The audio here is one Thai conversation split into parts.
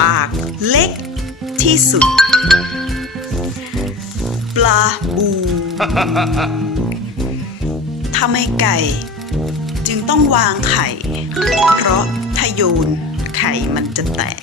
ปากเล็กที่สุด ปลาบูทำไมไก่ จึงต้องวางไข่ เพราะถ้าโยนไข่มันจะแตก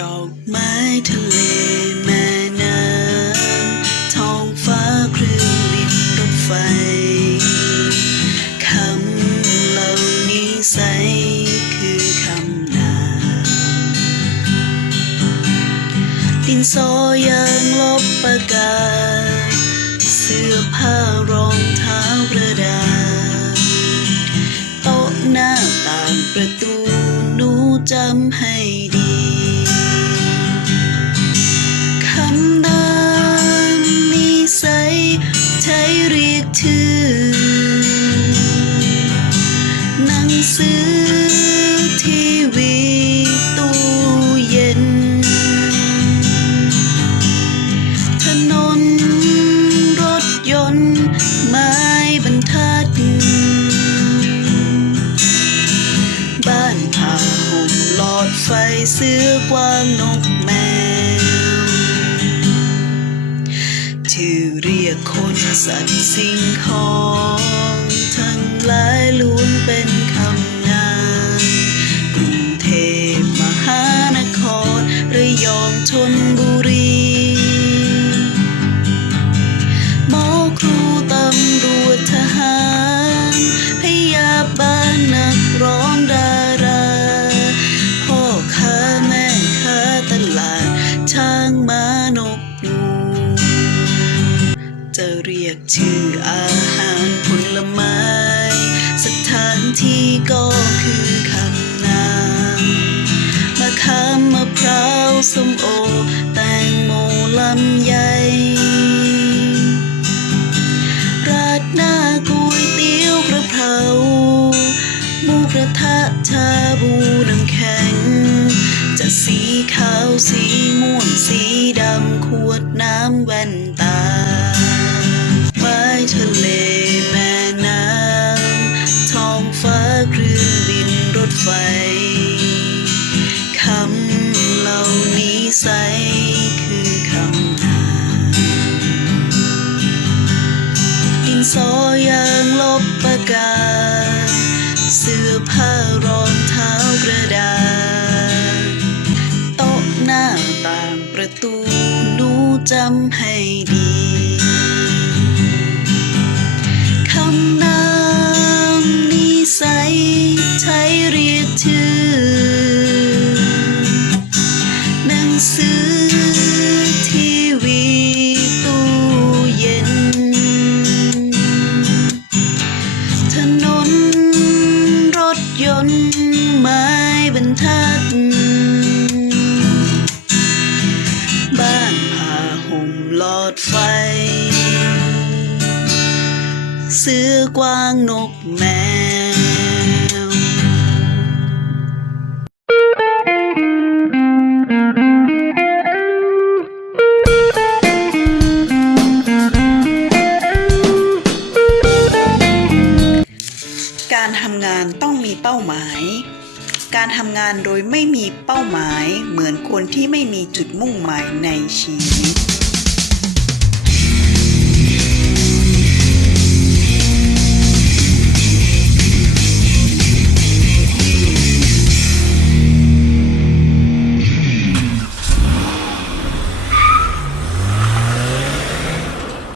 ดอกไม้ทะเลแม่น้ำท้องฟ้าครื่งบินรถไฟคำเหล่านี้ใสคือคำนามดินสอยางลบปากกา เสื้อผ้ารองเท้ากระดาษโต๊ะหน้าต่างประตูหนูจำให้ดี สือกวางนกแมว ชื่อเรียกคนสัตว์สิ่งของทั้งหลายล้วน ที่ก็คือคำนามมะขามมะพร้าวส้มโอ แตงโมลำไยราดหน้าก๋วยเตี๋ยวกระเพราหมูกระทะชาบูน้ำแข็ง จะสีขาวสีม่วงสีดำขวดน้ำแว่นตา ซอยางลบปากกาเสื้อผ้ารองเท้ากระดาษโต๊ะหน้าต่างประตูหนูจำให้ดี ทัด บ้านผ้าห่มหลอดไฟ เสือกวางนกแมว การทำงานต้องมีเป้าหมาย การทำงานโดยไม่มีเป้าหมายเหมือนคนที่ไม่มีจุดมุ่งหมายในชีวิต